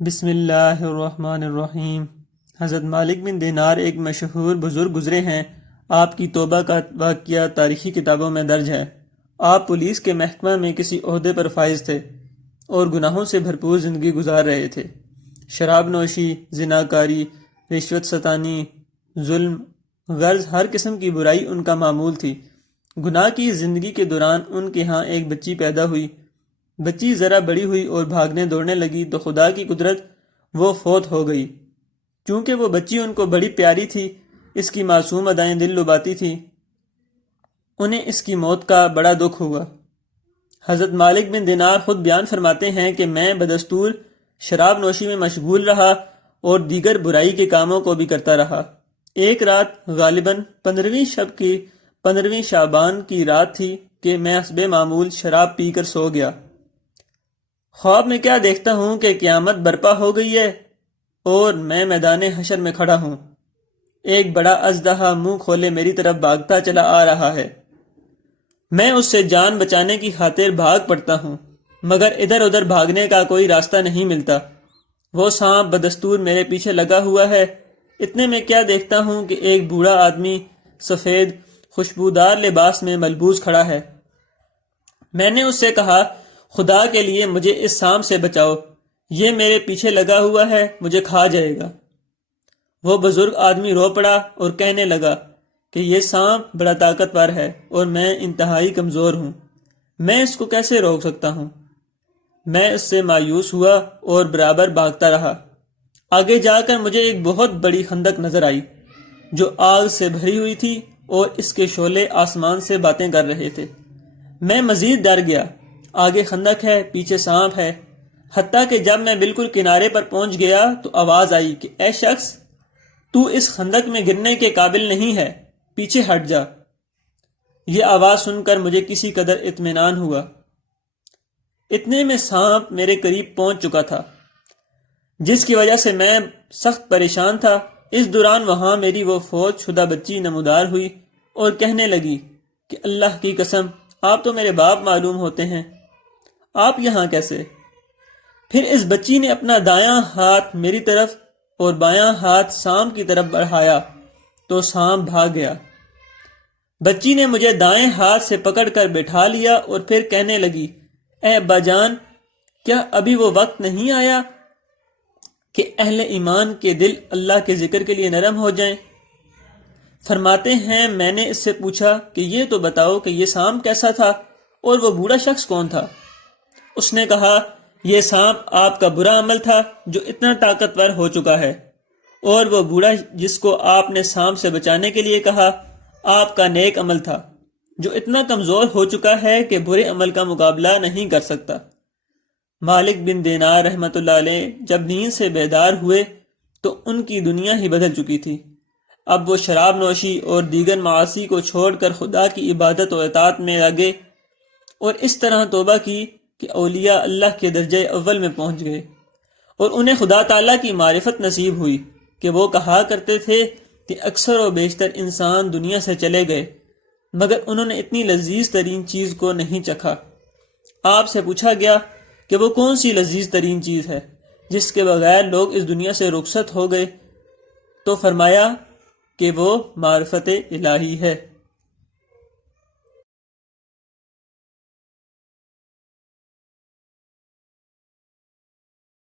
بسم اللہ الرحمن الرحیم۔ حضرت مالک بن دینار ایک مشہور بزرگ گزرے ہیں۔ آپ کی توبہ کا واقعہ تاریخی کتابوں میں درج ہے۔ آپ پولیس کے محکمہ میں کسی عہدے پر فائز تھے اور گناہوں سے بھرپور زندگی گزار رہے تھے۔ شراب نوشی، زناکاری، رشوت ستانی، ظلم، غرض ہر قسم کی برائی ان کا معمول تھی۔ گناہ کی زندگی کے دوران ان کے ہاں ایک بچی پیدا ہوئی۔ بچی ذرا بڑی ہوئی اور بھاگنے دوڑنے لگی تو خدا کی قدرت وہ فوت ہو گئی۔ چونکہ وہ بچی ان کو بڑی پیاری تھی، اس کی معصوم ادائیں دل لباتی تھیں، انہیں اس کی موت کا بڑا دکھ ہوا۔ حضرت مالک بن دینار خود بیان فرماتے ہیں کہ میں بدستور شراب نوشی میں مشغول رہا اور دیگر برائی کے کاموں کو بھی کرتا رہا۔ ایک رات غالباً 15ویں شب کی 15ویں شعبان کی رات تھی کہ میں حسب معمول شراب پی کر سو گیا۔ خواب میں کیا دیکھتا ہوں کہ قیامت برپا ہو گئی ہے اور میں میدان حشر میں کھڑا ہوں۔ ایک بڑا اژدہا منہ کھولے میری طرف بھاگتا چلا آ رہا ہے۔ میں اس سے جان بچانے کی خاطر بھاگ پڑتا ہوں، مگر ادھر ادھر بھاگنے کا کوئی راستہ نہیں ملتا۔ وہ سانپ بدستور میرے پیچھے لگا ہوا ہے۔ اتنے میں کیا دیکھتا ہوں کہ ایک بوڑھا آدمی سفید خوشبودار لباس میں ملبوس کھڑا ہے۔ میں نے اس سے کہا، خدا کے لیے مجھے اس سانپ سے بچاؤ، یہ میرے پیچھے لگا ہوا ہے، مجھے کھا جائے گا۔ وہ بزرگ آدمی رو پڑا اور کہنے لگا کہ یہ سانپ بڑا طاقتور ہے اور میں انتہائی کمزور ہوں، میں اس کو کیسے روک سکتا ہوں؟ میں اس سے مایوس ہوا اور برابر بھاگتا رہا۔ آگے جا کر مجھے ایک بہت بڑی خندق نظر آئی جو آگ سے بھری ہوئی تھی اور اس کے شعلے آسمان سے باتیں کر رہے تھے۔ میں مزید ڈر گیا، آگے خندق ہے، پیچھے سانپ ہے، حتیٰ کہ جب میں بالکل کنارے پر پہنچ گیا تو آواز آئی کہ اے شخص، تو اس خندق میں گرنے کے قابل نہیں ہے، پیچھے ہٹ جا۔ یہ آواز سن کر مجھے کسی قدر اطمینان ہوا۔ اتنے میں سانپ میرے قریب پہنچ چکا تھا، جس کی وجہ سے میں سخت پریشان تھا۔ اس دوران وہاں میری وہ فوت شدہ بچی نمودار ہوئی اور کہنے لگی کہ اللہ کی قسم، آپ تو میرے باپ معلوم ہوتے ہیں، آپ یہاں کیسے؟ پھر اس بچی نے اپنا دایاں ہاتھ میری طرف اور بایاں ہاتھ سانپ کی طرف بڑھایا تو سانپ بھاگ گیا۔ بچی نے مجھے دائیں ہاتھ سے پکڑ کر بٹھا لیا اور پھر کہنے لگی، اے ابا جان، کیا ابھی وہ وقت نہیں آیا کہ اہل ایمان کے دل اللہ کے ذکر کے لیے نرم ہو جائیں؟ فرماتے ہیں میں نے اس سے پوچھا کہ یہ تو بتاؤ کہ یہ سانپ کیسا تھا اور وہ بوڑھا شخص کون تھا؟ اس نے کہا، یہ سانپ آپ کا برا عمل تھا جو اتنا طاقتور ہو چکا ہے، اور وہ بوڑھا جس کو آپ نے سانپ سے بچانے کے لیے کہا، آپ کا نیک عمل تھا جو اتنا کمزور ہو چکا ہے کہ برے عمل کا مقابلہ نہیں کر سکتا۔ مالک بن دینار رحمۃ اللہ علیہ جب نیند سے بیدار ہوئے تو ان کی دنیا ہی بدل چکی تھی۔ اب وہ شراب نوشی اور دیگر معاصی کو چھوڑ کر خدا کی عبادت و اطاعت میں لگے اور اس طرح توبہ کی کہ اولیاء اللہ کے درجہ اول میں پہنچ گئے، اور انہیں خدا تعالیٰ کی معرفت نصیب ہوئی کہ وہ کہا کرتے تھے کہ اکثر و بیشتر انسان دنیا سے چلے گئے مگر انہوں نے اتنی لذیذ ترین چیز کو نہیں چکھا۔ آپ سے پوچھا گیا کہ وہ کون سی لذیذ ترین چیز ہے جس کے بغیر لوگ اس دنیا سے رخصت ہو گئے، تو فرمایا کہ وہ معرفت الہی ہے۔